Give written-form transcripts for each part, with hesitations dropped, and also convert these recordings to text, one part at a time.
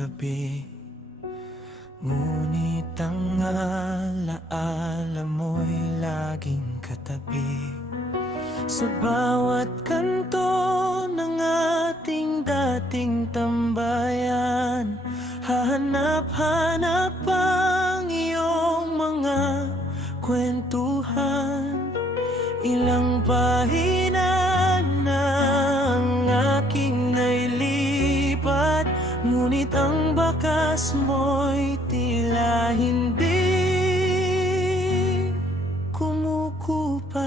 gabi. Ngunit ang alaala mo'y laging katabi. Sa bawat kanto ng ating dating tambayan, hahanap-hanap ang iyong mga kwentuhan. Ilang pahina na ang aking nailipat, ngunit ang bakas mo'y tila hindi kumukupas.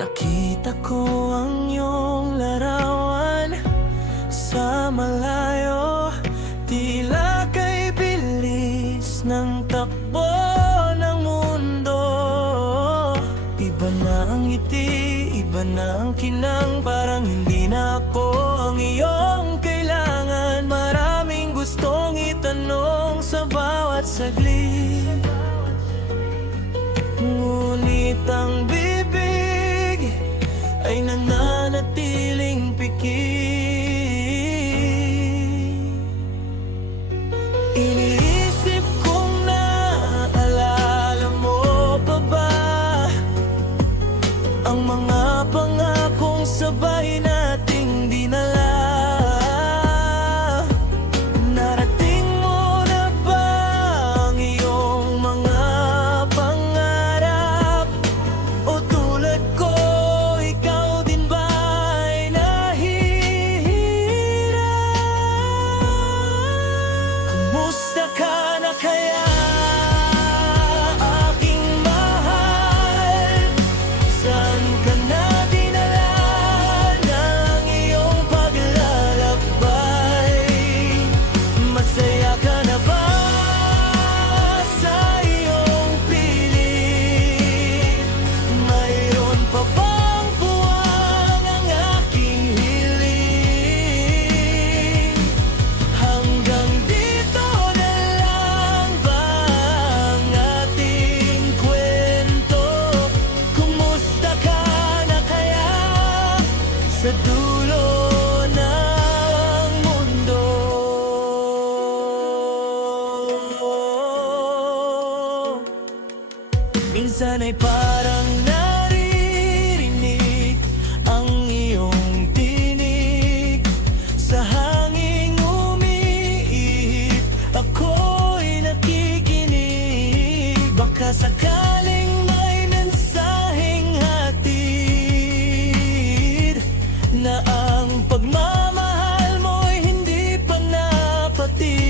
Nakita ko ang iyong larawan sa malayo, tila kay bilis ng takbo ng mundo. Iba na ang ngiti, iba na ang kinang, parang hindi na ako ang iyong kailangan. Maraming gustong itanong sa bawat saglit, ngunit ang bibig ay nananatiling pikit. Iniisip kong naalala mo pa ba ang mga pangakong sabay nating dinala? Narating mo na ba ang iyong mga pangarap? O tulad ko, ikaw din ba ay nahihirap? Kumusta ka na kaya, aking mahal? Saan ka na dinala ng iyong paglalakbay? Masaya ka na ba sa iyong piling? Mayroon pa bang buwang ang aking hiling? Hanggang dito na lang ba ang ating kwento? Kumusta ka na kaya sa dulo ng mundo? Minsan ay parang naririnig ang iyong tinig sa hanging umiihip. Ako'y nakikinig, baka sakaling may mensaheng hatid na ang pagmamahal mo'y hindi pa napatid.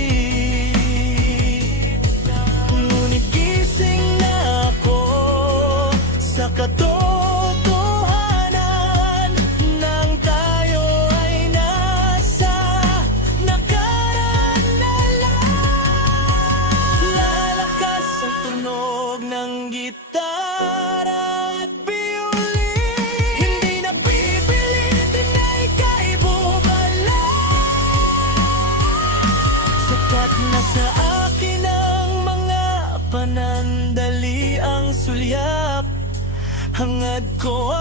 Ngunit gising na ako sa katotohanan nang tayo ay nasa nakaraan na lang. Lalakas ang tunog ng gitara at violin, hindi na pipilitin na ika'y bumalik. Sapat na sa akin ang mga panandali, ang sulyap. Hangad ko